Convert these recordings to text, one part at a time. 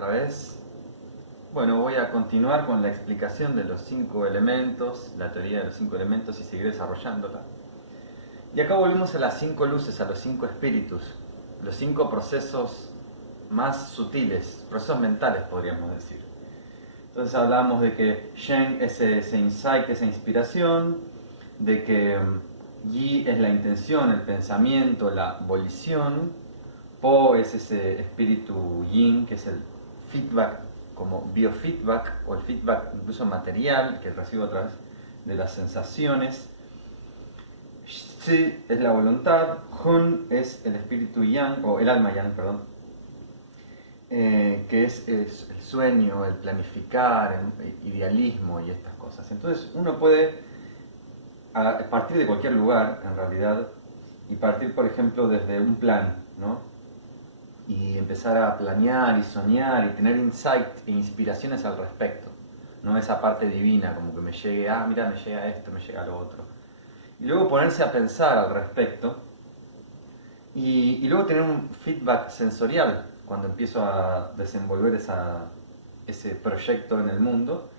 otra vez. Bueno, voy a continuar con la explicación de los 5 elementos, la teoría de los 5 elementos y seguir desarrollándola. Y acá volvemos a las 5 luces, a los 5 espíritus, los 5 procesos más sutiles, procesos mentales podríamos decir. Entonces hablamos de que Shen es ese insight, esa inspiración, de que Yi es la intención, el pensamiento, la volición, Po es ese espíritu Yin, que es el feedback, como biofeedback, o el feedback incluso material, que recibo a través de las sensaciones. Shi es la voluntad, Hun es el espíritu Yang, o el alma Yang, perdón, que es el sueño, el planificar, el idealismo y estas cosas. Entonces uno puede partir de cualquier lugar, en realidad, y partir, por ejemplo, desde un plan, ¿no? Y empezar a planear y soñar y tener insight e inspiraciones al respecto. No esa parte divina, como que me llegue, mira, me llega esto, me llega lo otro. Y luego ponerse a pensar al respecto y luego tener un feedback sensorial cuando empiezo a desenvolver ese proyecto en el mundo.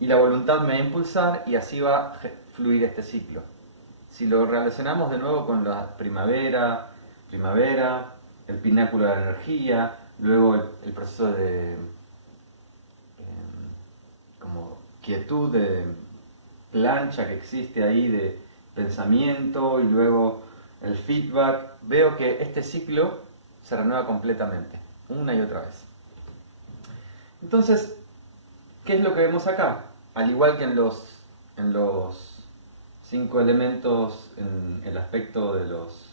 Y la voluntad me va a impulsar y así va a fluir este ciclo. Si lo relacionamos de nuevo con la primavera, el pináculo de la energía, luego el proceso de como quietud, de plancha que existe ahí, de pensamiento, y luego el feedback, veo que este ciclo se renueva completamente, una y otra vez. Entonces, ¿qué es lo que vemos acá? Al igual que en los 5 elementos, en el aspecto de los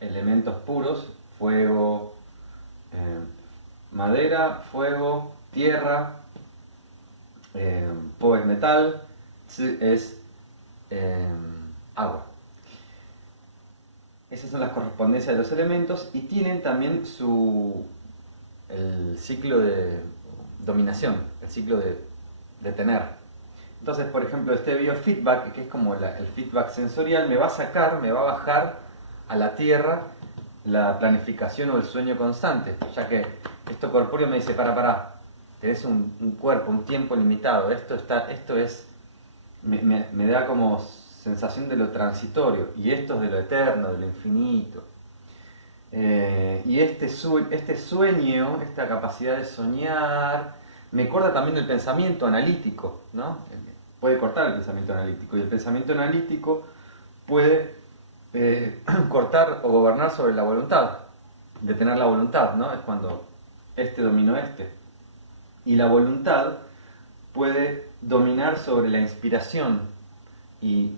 elementos puros, fuego, madera, fuego, tierra, Po es metal, Tzi es agua. Esas son las correspondencias de los elementos y tienen también el ciclo de dominación, el ciclo de tener. Entonces, por ejemplo, este biofeedback, que es como el feedback sensorial, me va a bajar a la tierra la planificación o el sueño constante, ya que esto corpóreo me dice, para, tenés un cuerpo, un tiempo limitado, esto es, me da como sensación de lo transitorio, y esto es de lo eterno, de lo infinito. Y este sueño, esta capacidad de soñar, me corta también el pensamiento analítico, ¿no? Puede cortar el pensamiento analítico, y el pensamiento analítico puede cortar o gobernar sobre la voluntad, detener la voluntad, ¿no? Es cuando este dominó este. Y la voluntad puede dominar sobre la inspiración y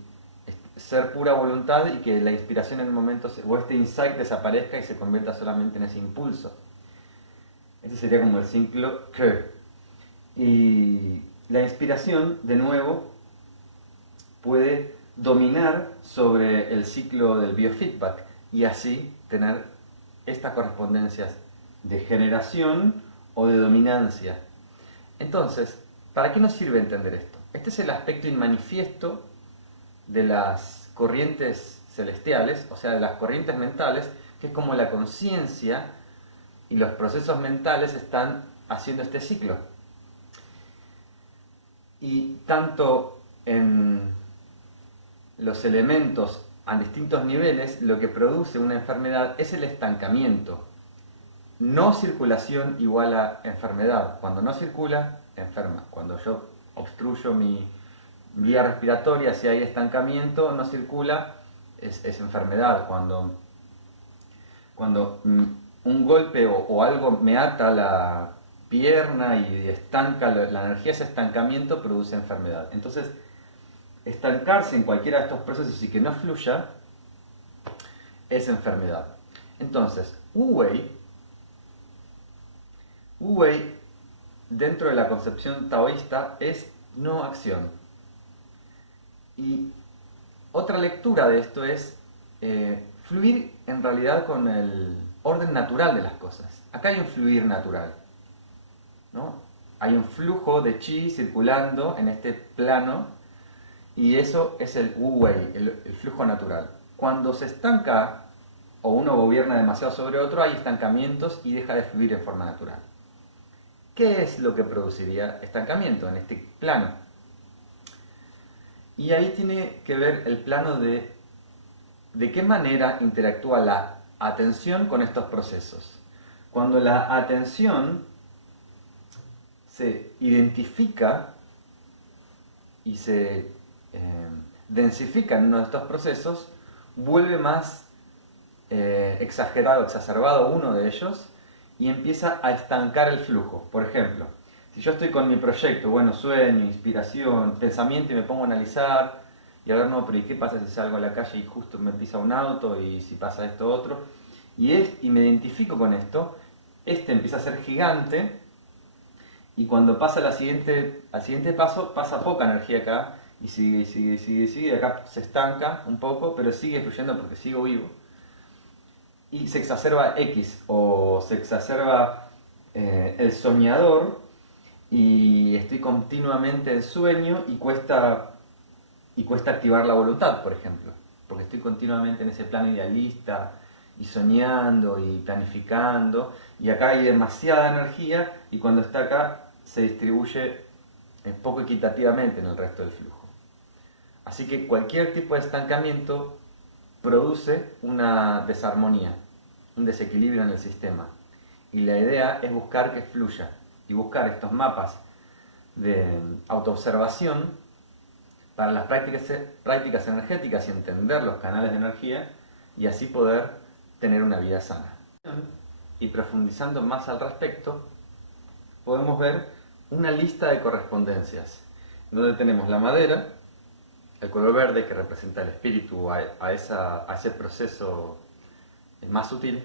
ser pura voluntad y que la inspiración en el momento o este insight desaparezca y se convierta solamente en ese impulso. Este sería como el ciclo que. Y la inspiración, de nuevo, puede dominar sobre el ciclo del biofeedback y así tener estas correspondencias de generación o de dominancia. Entonces, ¿para qué nos sirve entender esto? Este es el aspecto inmanifiesto de las corrientes celestiales, o sea, de las corrientes mentales, que es como la conciencia y los procesos mentales están haciendo este ciclo. Y tanto en los elementos a distintos niveles, lo que produce una enfermedad es el estancamiento. No circulación igual a enfermedad. Cuando no circula, enferma. Cuando yo obstruyo mi vía respiratoria, si hay estancamiento, no circula, es enfermedad. Cuando un golpe o algo me ata la pierna y estanca la energía, ese estancamiento produce enfermedad. Entonces, estancarse en cualquiera de estos procesos y que no fluya es enfermedad. Entonces, Wu Wei dentro de la concepción taoísta es no acción. Y otra lectura de esto es fluir en realidad con el orden natural de las cosas. Acá hay un fluir natural, ¿no? Hay un flujo de chi circulando en este plano y eso es el Wu Wei, el flujo natural. Cuando se estanca o uno gobierna demasiado sobre otro, hay estancamientos y deja de fluir en forma natural. ¿qué es lo que produciría estancamiento en este plano? Y ahí tiene que ver el plano de qué manera interactúa la atención con estos procesos. Cuando la atención se identifica y se densifica en uno de estos procesos, vuelve más exagerado, exacerbado uno de ellos y empieza a estancar el flujo. Por ejemplo, si yo estoy con mi proyecto, bueno, sueño, inspiración, pensamiento y me pongo a analizar y a ver, no, pero ¿y qué pasa si salgo a la calle y justo me pisa un auto y si pasa esto otro? Y me identifico con esto, este empieza a ser gigante y cuando pasa al siguiente paso, pasa poca energía acá y sigue, acá se estanca un poco, pero sigue fluyendo porque sigo vivo. Y se exacerba X o se exacerba el soñador y estoy continuamente en sueño y cuesta activar la voluntad, por ejemplo, porque estoy continuamente en ese plano idealista y soñando y planificando y acá hay demasiada energía y cuando está acá se distribuye poco equitativamente en el resto del flujo. Así que cualquier tipo de estancamiento produce una desarmonía, un desequilibrio en el sistema. Y la idea es buscar que fluya y buscar estos mapas de autoobservación para las prácticas energéticas y entender los canales de energía y así poder tener una vida sana. Y profundizando más al respecto, podemos ver una lista de correspondencias, donde tenemos la madera, el color verde que representa el espíritu a ese proceso más sutil,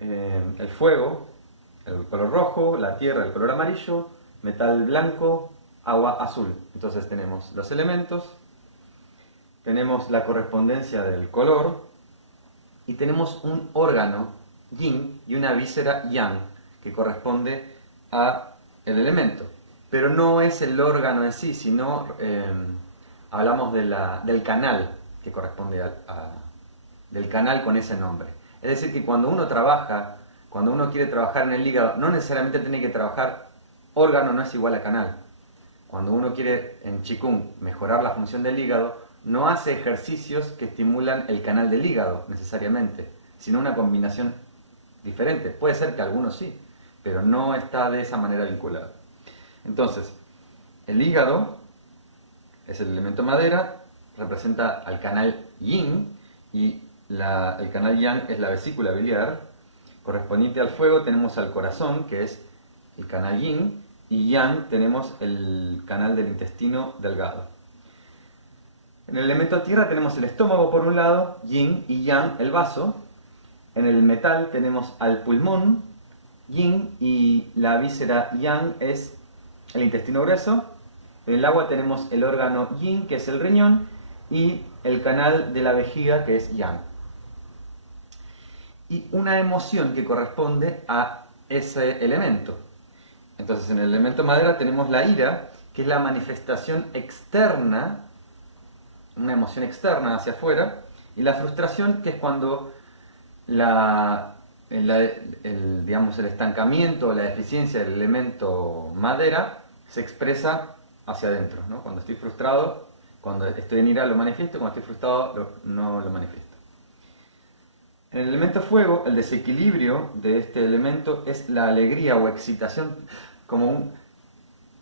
el fuego, el color rojo, la tierra, el color amarillo, metal blanco, agua azul. Entonces tenemos los elementos, tenemos la correspondencia del color y tenemos un órgano yin y una víscera yang que corresponde a el elemento. Pero no es el órgano en sí, sino hablamos del canal que corresponde del canal con ese nombre. Es decir, que cuando uno quiere trabajar en el hígado, no necesariamente tiene que trabajar órgano, no es igual a canal. Cuando uno quiere en Qigong mejorar la función del hígado, no hace ejercicios que estimulan el canal del hígado necesariamente, sino una combinación diferente. Puede ser que algunos sí, pero no está de esa manera vinculado. Entonces, el hígado es el elemento madera, representa al canal yin y el canal yang es la vesícula biliar. Correspondiente al fuego tenemos al corazón, que es el canal yin, y yang tenemos el canal del intestino delgado. En el elemento tierra tenemos el estómago por un lado, yin, y yang, el vaso. En el metal tenemos al pulmón, yin, y la víscera yang es el intestino grueso. En el agua tenemos el órgano yin, que es el riñón, y el canal de la vejiga, que es yang. Y una emoción que corresponde a ese elemento. Entonces, en el elemento madera tenemos la ira, que es la manifestación externa, una emoción externa hacia afuera, y la frustración, que es cuando digamos, el estancamiento o la deficiencia del elemento madera se expresa hacia adentro, ¿no? Cuando estoy frustrado, cuando estoy en ira lo manifiesto, cuando estoy frustrado no lo manifiesto. En el elemento fuego, el desequilibrio de este elemento es la alegría o excitación, como un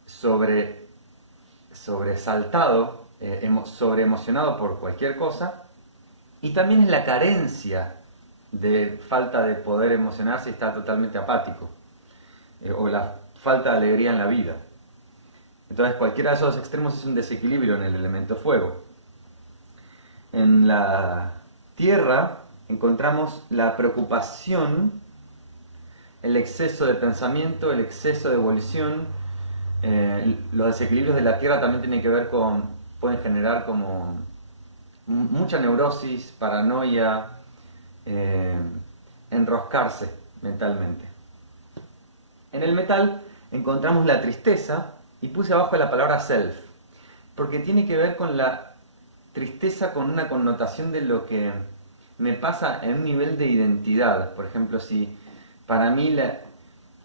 sobresaltado, sobreemocionado por cualquier cosa, y también es la carencia de falta de poder emocionarse y está totalmente apático, o la falta de alegría en la vida. Entonces cualquiera de esos extremos es un desequilibrio en el elemento fuego. En la tierra encontramos la preocupación, el exceso de pensamiento, el exceso de volición. Los desequilibrios de la tierra también tienen que ver pueden generar como mucha neurosis, paranoia, enroscarse mentalmente. En el metal encontramos la tristeza y puse abajo la palabra self, porque tiene que ver con la tristeza con una connotación de lo que me pasa en un nivel de identidad. Por ejemplo, si para mí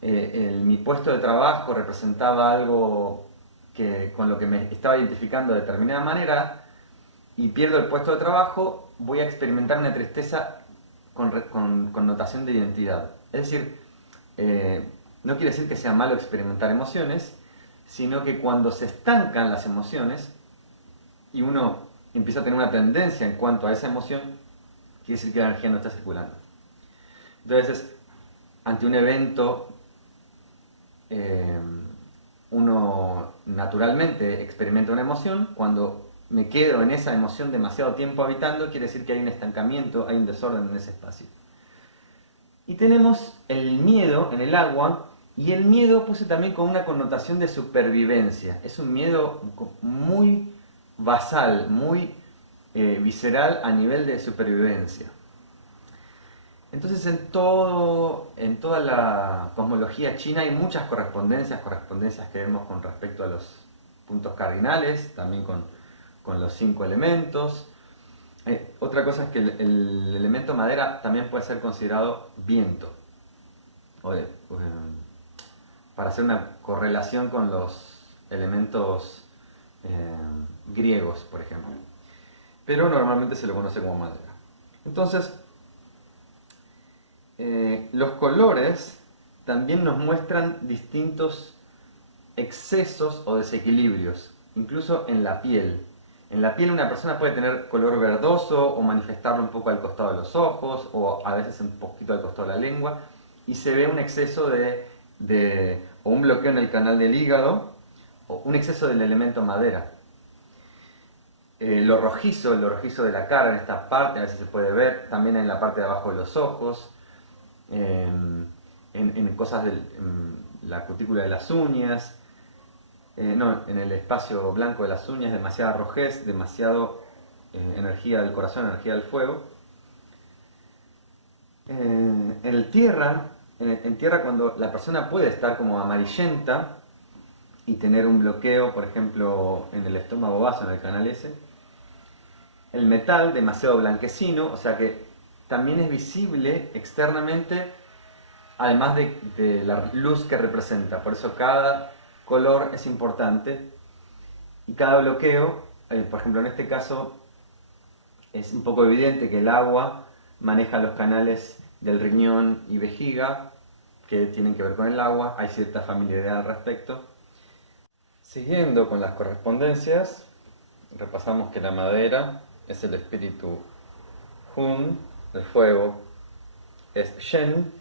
mi puesto de trabajo representaba algo con lo que me estaba identificando de determinada manera y pierdo el puesto de trabajo, voy a experimentar una tristeza con connotación de identidad. Es decir, no quiere decir que sea malo experimentar emociones, sino que cuando se estancan las emociones y uno empieza a tener una tendencia en cuanto a esa emoción, quiere decir que la energía no está circulando. Entonces, ante un evento, uno naturalmente experimenta una emoción. Cuando me quedo en esa emoción demasiado tiempo habitando, quiere decir que hay un estancamiento, hay un desorden en ese espacio. Y tenemos el miedo en el agua, y el miedo puse también con una connotación de supervivencia. Es un miedo muy basal, muy visceral a nivel de supervivencia. Entonces en toda la cosmología china hay muchas correspondencias que vemos con respecto a los puntos cardinales, también con los 5 elementos. Otra cosa es que el elemento madera también puede ser considerado viento, para hacer una correlación con los elementos griegos, por ejemplo. Pero normalmente se lo conoce como madera. Entonces, los colores también nos muestran distintos excesos o desequilibrios, incluso en la piel. En la piel una persona puede tener color verdoso o manifestarlo un poco al costado de los ojos o a veces un poquito al costado de la lengua y se ve un exceso o un bloqueo en el canal del hígado o un exceso del elemento madera. Lo rojizo de la cara en esta parte, a veces se puede ver, también en la parte de abajo de los ojos, en cosas de la cutícula de las uñas, en el espacio blanco de las uñas, demasiada rojez, demasiado energía del corazón, energía del fuego. En tierra cuando la persona puede estar como amarillenta y tener un bloqueo, por ejemplo, en el estómago bajo, en el canal S. El metal demasiado blanquecino, o sea que también es visible externamente, además de la luz que representa. Por eso cada color es importante y cada bloqueo, por ejemplo en este caso, es un poco evidente que el agua maneja los canales del riñón y vejiga, que tienen que ver con el agua, hay cierta familiaridad al respecto. Siguiendo con las correspondencias, repasamos que la madera es el espíritu Hun, el fuego es Shen,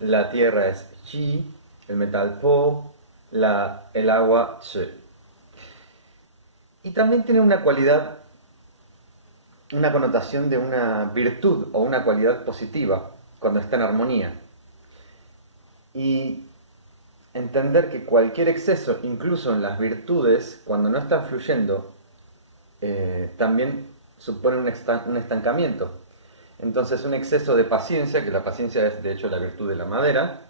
la tierra es Qi, el metal Po, el agua Shi. Y también tiene una cualidad, una connotación de una virtud o una cualidad positiva cuando está en armonía. Y entender que cualquier exceso, incluso en las virtudes, cuando no están fluyendo, también supone un estancamiento. Entonces un exceso de paciencia, que la paciencia es de hecho la virtud de la madera,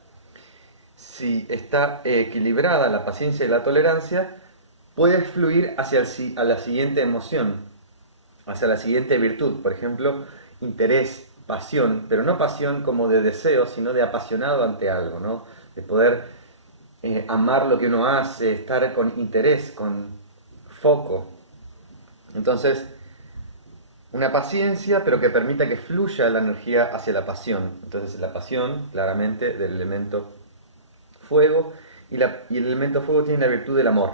si está equilibrada la paciencia y la tolerancia, puede fluir hacia la siguiente emoción, hacia la siguiente virtud, por ejemplo, interés, pasión, pero no pasión como de deseo, sino de apasionado ante algo, ¿no? De poder amar lo que uno hace, estar con interés, con foco. Entonces, una paciencia, pero que permita que fluya la energía hacia la pasión. Entonces, la pasión, claramente, del elemento fuego, y el elemento fuego tiene la virtud del amor.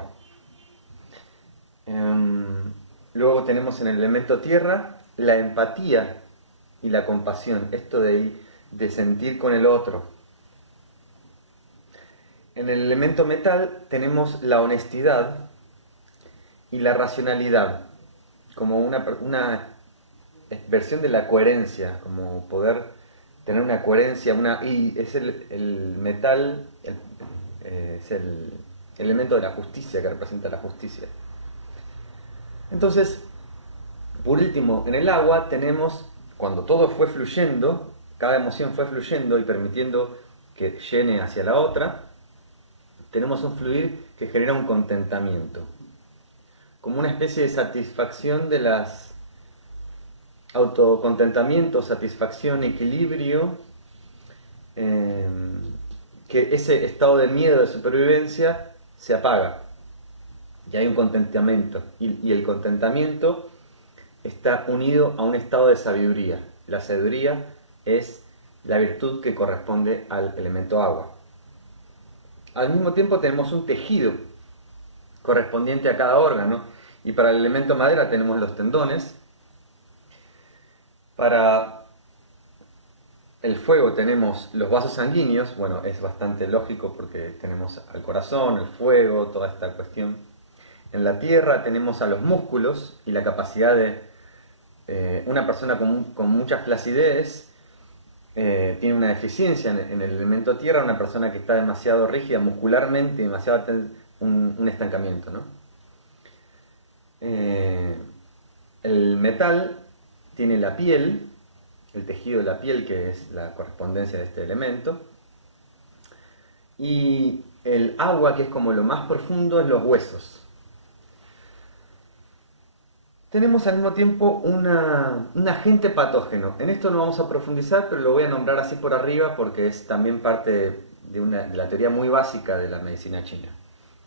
Luego tenemos en el elemento tierra la empatía y la compasión, esto de sentir con el otro. En el elemento metal tenemos la honestidad y la racionalidad, como una versión de la coherencia, como poder tener una coherencia, y es el metal, es el elemento de la justicia, que representa la justicia. Entonces, por último, en el agua tenemos, cuando todo fue fluyendo, cada emoción fue fluyendo y permitiendo que llene hacia la otra, tenemos un fluir que genera un contentamiento, como una especie de satisfacción de las autocontentamiento, satisfacción, equilibrio, que ese estado de miedo, de supervivencia, se apaga. Y hay un contentamiento. Y el contentamiento está unido a un estado de sabiduría. La sabiduría es la virtud que corresponde al elemento agua. Al mismo tiempo tenemos un tejido correspondiente a cada órgano. Y para el elemento madera tenemos los tendones. Para el fuego tenemos los vasos sanguíneos. Bueno, es bastante lógico porque tenemos al corazón, el fuego, toda esta cuestión. En la tierra tenemos a los músculos y la capacidad de una persona con mucha flacidez tiene una deficiencia en el elemento tierra, una persona que está demasiado rígida muscularmente, demasiado un estancamiento, ¿no? El metal tiene la piel, el tejido de la piel, que es la correspondencia de este elemento, y el agua, que es como lo más profundo, es los huesos. Tenemos al mismo tiempo un agente patógeno. En esto no vamos a profundizar, pero lo voy a nombrar así por arriba porque es también parte de la teoría muy básica de la medicina china.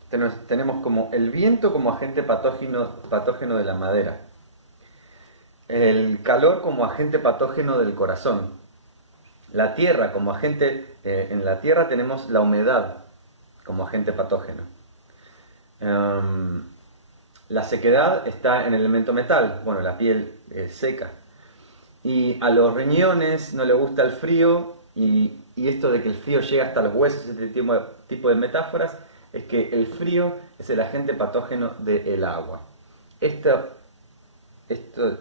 Tenemos como el viento como agente patógeno de la madera, el calor como agente patógeno del corazón, la tierra como agente, en la tierra tenemos la humedad como agente patógeno. La sequedad está en el elemento metal, bueno, la piel seca. Y a los riñones no le gusta el frío, y esto de que el frío llega hasta los huesos, este tipo de metáforas, es que el frío es el agente patógeno del agua. Este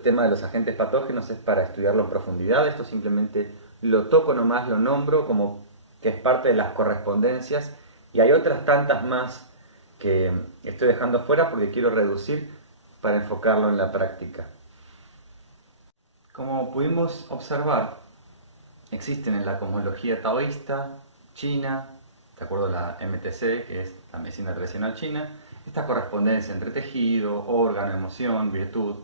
tema de los agentes patógenos es para estudiarlo en profundidad, esto simplemente lo toco nomás, lo nombro como que es parte de las correspondencias, y hay otras tantas más que estoy dejando fuera porque quiero reducir para enfocarlo en la práctica. Como pudimos observar, existen en la cosmología taoísta, china, de acuerdo a la MTC, que es la medicina tradicional china, esta correspondencia entre tejido, órgano, emoción, virtud.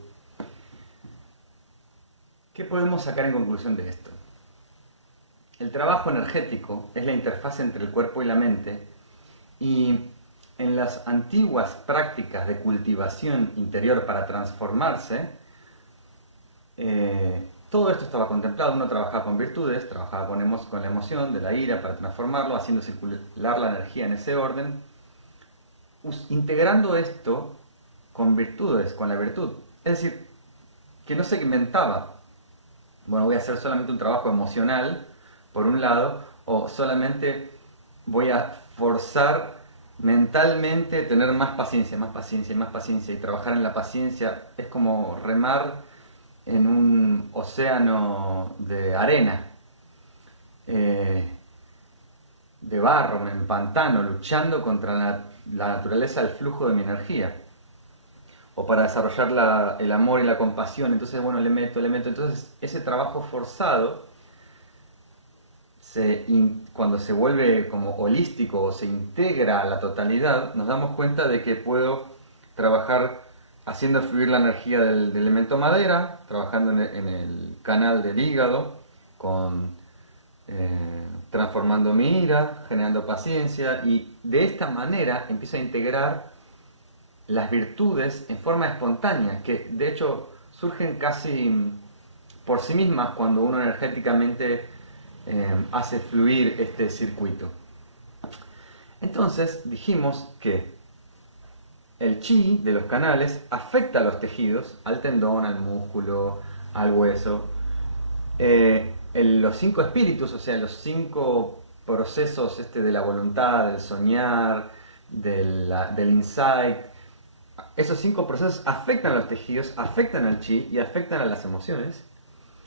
¿Qué podemos sacar en conclusión de esto? El trabajo energético es la interfaz entre el cuerpo y la mente, y en las antiguas prácticas de cultivación interior para transformarse, todo esto estaba contemplado. Uno trabajaba con virtudes, trabajaba con la emoción de la ira para transformarlo, haciendo circular la energía en ese orden, integrando esto con virtudes, con la virtud. Es decir, que no se inventaba, bueno, voy a hacer solamente un trabajo emocional, por un lado, o solamente voy a forzar mentalmente tener más paciencia y más paciencia, y trabajar en la paciencia. Es como remar en un océano de arena, de barro, en pantano, luchando contra la naturaleza del flujo de mi energía. O para desarrollar el amor y la compasión, entonces bueno, le meto. Entonces ese trabajo forzado, cuando se vuelve como holístico o se integra a la totalidad, nos damos cuenta de que puedo trabajar haciendo fluir la energía del elemento madera, trabajando en el canal del hígado, transformando mi ira, generando paciencia, y de esta manera empiezo a integrar las virtudes en forma espontánea, que de hecho surgen casi por sí mismas cuando uno energéticamente hace fluir este circuito. Entonces dijimos que el chi de los canales afecta a los tejidos, al tendón, al músculo, al hueso. Los 5 espíritus, o sea, los 5 procesos de la voluntad, del soñar, del insight, esos 5 procesos afectan a los tejidos, afectan al chi y afectan a las emociones.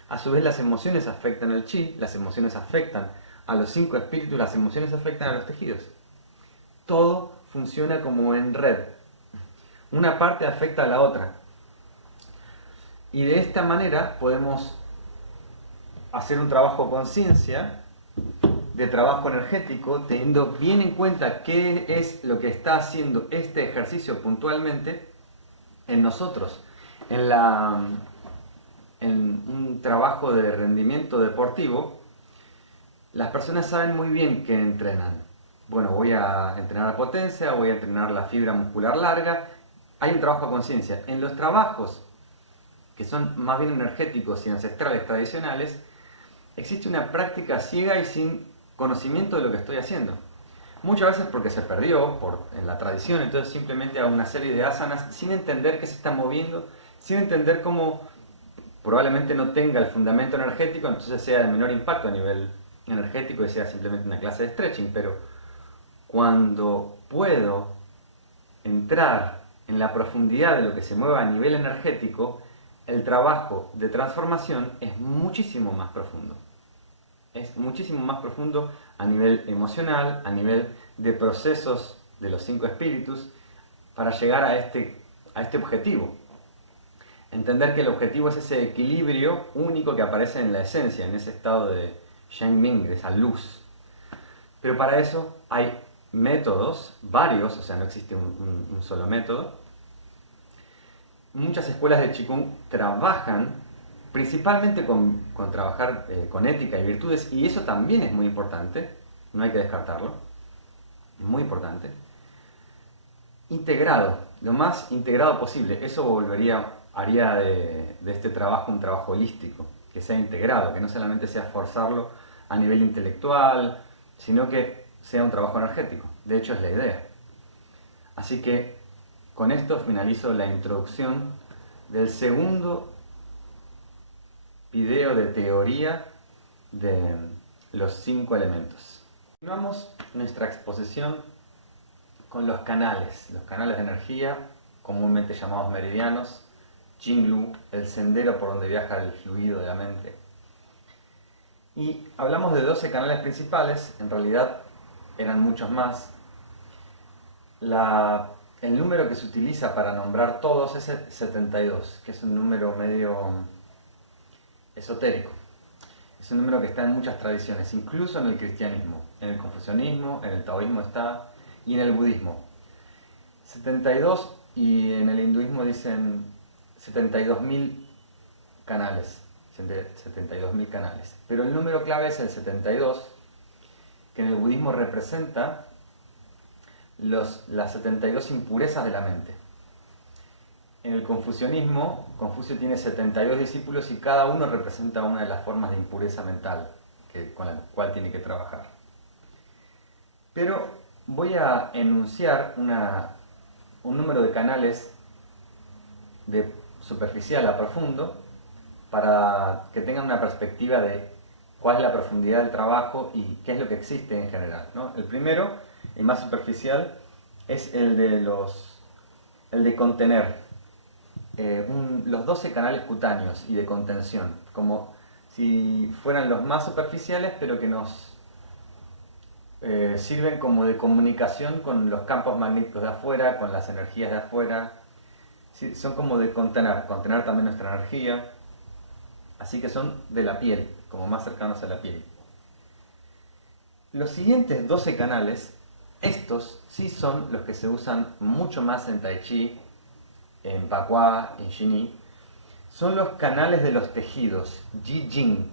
A su vez, las emociones afectan al chi, las emociones afectan a los 5 espíritus, las emociones afectan a los tejidos. Todo funciona como en red. Una parte afecta a la otra. Y de esta manera podemos hacer un trabajo conciencia, de trabajo energético, teniendo bien en cuenta qué es lo que está haciendo este ejercicio puntualmente en nosotros. En un trabajo de rendimiento deportivo, las personas saben muy bien que entrenan. Bueno, voy a entrenar la potencia, voy a entrenar la fibra muscular larga. Hay un trabajo a conciencia. En los trabajos que son más bien energéticos y ancestrales tradicionales, existe una práctica ciega y sin conocimiento de lo que estoy haciendo. Muchas veces porque se perdió en la tradición, entonces simplemente hago una serie de asanas sin entender qué se está moviendo, sin entender cómo probablemente no tenga el fundamento energético, entonces sea de menor impacto a nivel energético y sea simplemente una clase de stretching. Pero cuando puedo entrar en la profundidad de lo que se mueva a nivel energético, el trabajo de transformación es muchísimo más profundo. Es muchísimo más profundo a nivel emocional, a nivel de procesos de los 5 espíritus, para llegar a este objetivo. Entender que el objetivo es ese equilibrio único que aparece en la esencia, en ese estado de Sheng-Ming, de esa luz. Pero para eso hay métodos, varios, o sea, no existe un solo método. Muchas escuelas de Qigong trabajan principalmente con trabajar con ética y virtudes, y eso también es muy importante, no hay que descartarlo, es muy importante. Integrado, lo más integrado posible, eso haría de este trabajo un trabajo holístico, que sea integrado, que no solamente sea forzarlo a nivel intelectual, sino que sea un trabajo energético. De hecho es la idea. Así que con esto finalizo la introducción del segundo video de teoría de los 5 elementos. Continuamos nuestra exposición con los canales de energía, comúnmente llamados meridianos, Jinglu, el sendero por donde viaja el fluido de la mente. Y hablamos de 12 canales principales, en realidad eran muchos más. El número que se utiliza para nombrar todos es el 72, que es un número medio esotérico. Es un número que está en muchas tradiciones, incluso en el cristianismo, en el confucianismo, en el taoísmo está, y en el budismo. 72, y en el hinduismo dicen 72.000 canales. 72.000 canales. Pero el número clave es el 72, que en el budismo representa las 72 impurezas de la mente. En el confucianismo, Confucio tiene 72 discípulos y cada uno representa una de las formas de impureza mental con la cual tiene que trabajar. Pero voy a enunciar un número de canales de superficial a profundo para que tengan una perspectiva de cuál es la profundidad del trabajo y qué es lo que existe en general, ¿no? El primero, el más superficial, es el de contener. Los 12 canales cutáneos y de contención, como si fueran los más superficiales, pero que nos sirven como de comunicación con los campos magnéticos de afuera, con las energías de afuera. Sí, son como de contener también nuestra energía. Así que son de la piel, como más cercanos a la piel. Los siguientes 12 canales, estos sí son los que se usan mucho más en Tai Chi, en Pakua, en Xini. Son los canales de los tejidos, Ji Jing.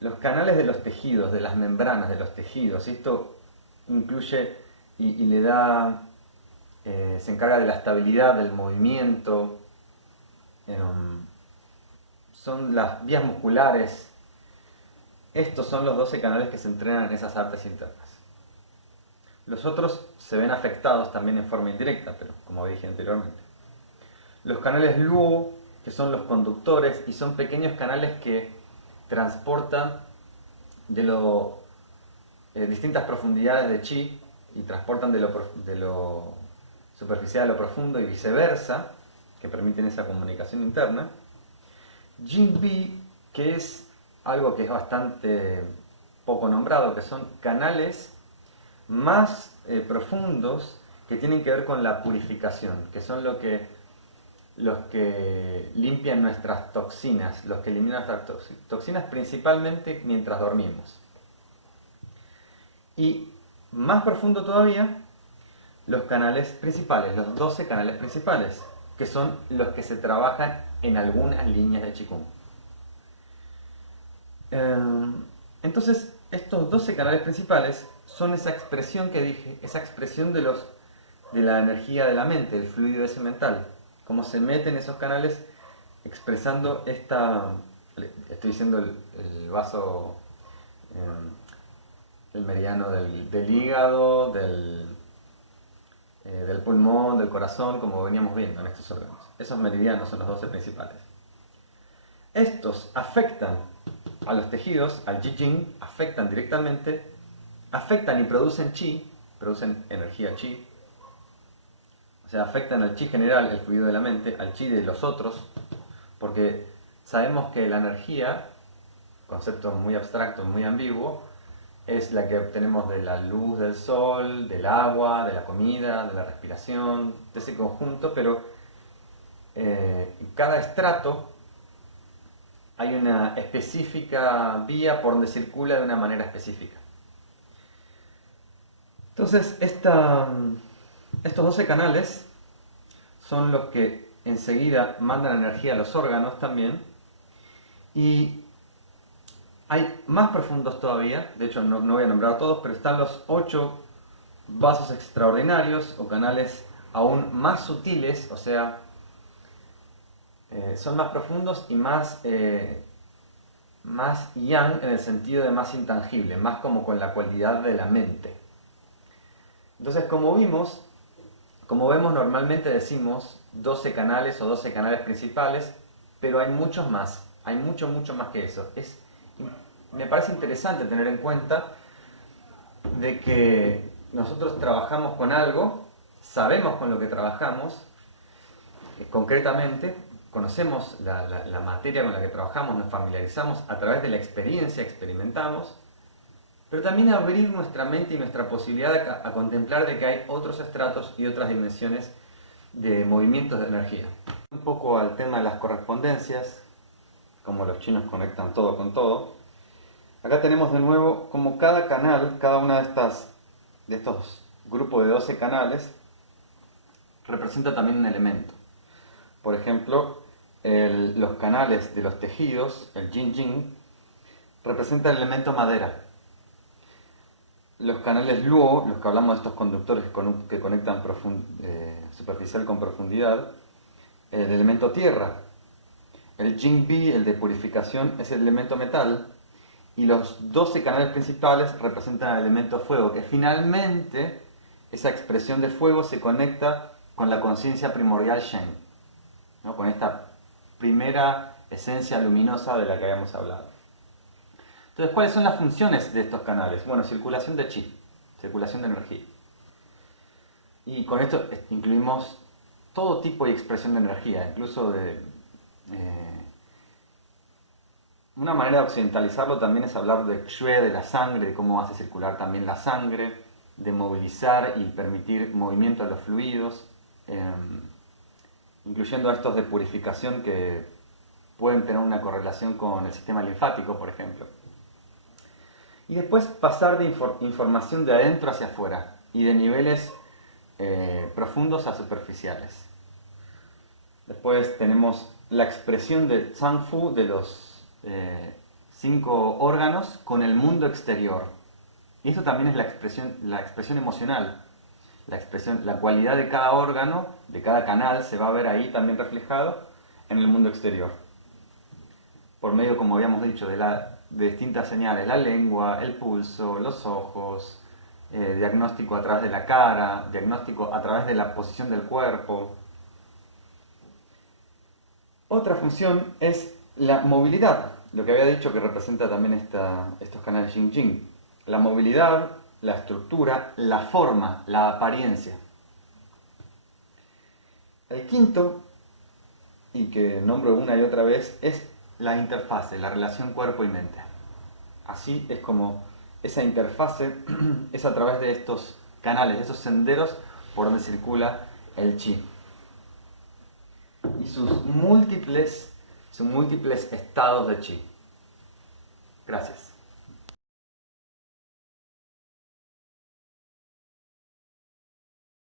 Los canales de los tejidos, de las membranas de los tejidos. Esto incluye y le da, se encarga de la estabilidad, del movimiento. Son las vías musculares. Estos son los 12 canales que se entrenan en esas artes internas. Los otros se ven afectados también en forma indirecta, pero como dije anteriormente. Los canales Luo, que son los conductores, y son pequeños canales que transportan distintas profundidades de Qi y transportan de lo superficial a lo profundo y viceversa, que permiten esa comunicación interna. Jingbi, que es algo que es bastante poco nombrado, que son canales más profundos que tienen que ver con la purificación, que son los que limpian nuestras toxinas, los que eliminan nuestras toxinas principalmente mientras dormimos. Y más profundo todavía, los canales principales, los 12 canales principales, que son los que se trabajan en algunas líneas de Qigong. Entonces, estos 12 canales principales son esa expresión que dije, esa expresión de la energía de la mente, el fluido ese mental. Cómo se meten esos canales expresando estoy diciendo el vaso, el meridiano del hígado, del pulmón, del corazón, como veníamos viendo en estos órganos. Esos meridianos son los 12 principales. Estos afectan a los tejidos, al Jing, afectan directamente, afectan y producen chi, producen energía chi, o sea, afectan al chi general, el fluido de la mente, al chi de los otros, porque sabemos que la energía, concepto muy abstracto, muy ambiguo, es la que obtenemos de la luz del sol, del agua, de la comida, de la respiración, de ese conjunto, pero en cada estrato hay una específica vía por donde circula de una manera específica. Entonces, estos 12 canales son los que enseguida mandan energía a los órganos también, y hay más profundos todavía, de hecho no voy a nombrar a todos, pero están los 8 vasos extraordinarios o canales aún más sutiles, o sea, son más profundos y más yang en el sentido de más intangible, más como con la cualidad de la mente. Entonces, como vemos normalmente decimos 12 canales o 12 canales principales, pero hay muchos más, hay mucho más que eso. Me parece interesante tener en cuenta de que nosotros trabajamos con algo, sabemos con lo que trabajamos, concretamente, conocemos la materia con la que trabajamos, nos familiarizamos, a través de la experiencia experimentamos, pero también abrir nuestra mente y nuestra posibilidad a contemplar de que hay otros estratos y otras dimensiones de movimientos de energía. Un poco al tema de las correspondencias, como los chinos conectan todo con todo. Acá tenemos de nuevo como cada canal, cada una de estos grupos de 12 canales, representa también un elemento. Por ejemplo, los canales de los tejidos, el Jing, representa el elemento madera. Los canales Luo, los que hablamos de estos conductores que conectan superficial con profundidad, el elemento tierra. El Jingbi, el de purificación, es el elemento metal. Y los 12 canales principales representan el elemento fuego, que finalmente esa expresión de fuego se conecta con la conciencia primordial Shen, ¿no? Con esta primera esencia luminosa de la que habíamos hablado. Entonces, ¿cuáles son las funciones de estos canales? Bueno, circulación de chi, circulación de energía. Y con esto incluimos todo tipo de expresión de energía, incluso una manera de occidentalizarlo también es hablar de xue, de la sangre, de cómo hace circular también la sangre, de movilizar y permitir movimiento de los fluidos, incluyendo estos de purificación que pueden tener una correlación con el sistema linfático, por ejemplo. Y después pasar de información de adentro hacia afuera y de niveles profundos a superficiales. Después tenemos la expresión de Zhangfu de los 5 órganos con el mundo exterior. Y esto también es la expresión emocional. La cualidad de cada órgano, de cada canal, se va a ver ahí también reflejado en el mundo exterior. Por medio, como habíamos dicho, de distintas señales, la lengua, el pulso, los ojos, diagnóstico a través de la cara, diagnóstico a través de la posición del cuerpo. Otra función es la movilidad, lo que había dicho que representa también estos canales Jing. La movilidad, la estructura, la forma, la apariencia. El quinto, y que nombro una y otra vez, es la interfase, la relación cuerpo y mente. Así es como esa interfase es a través de estos canales, esos senderos por donde circula el chi. Y sus múltiples estados de chi. Gracias.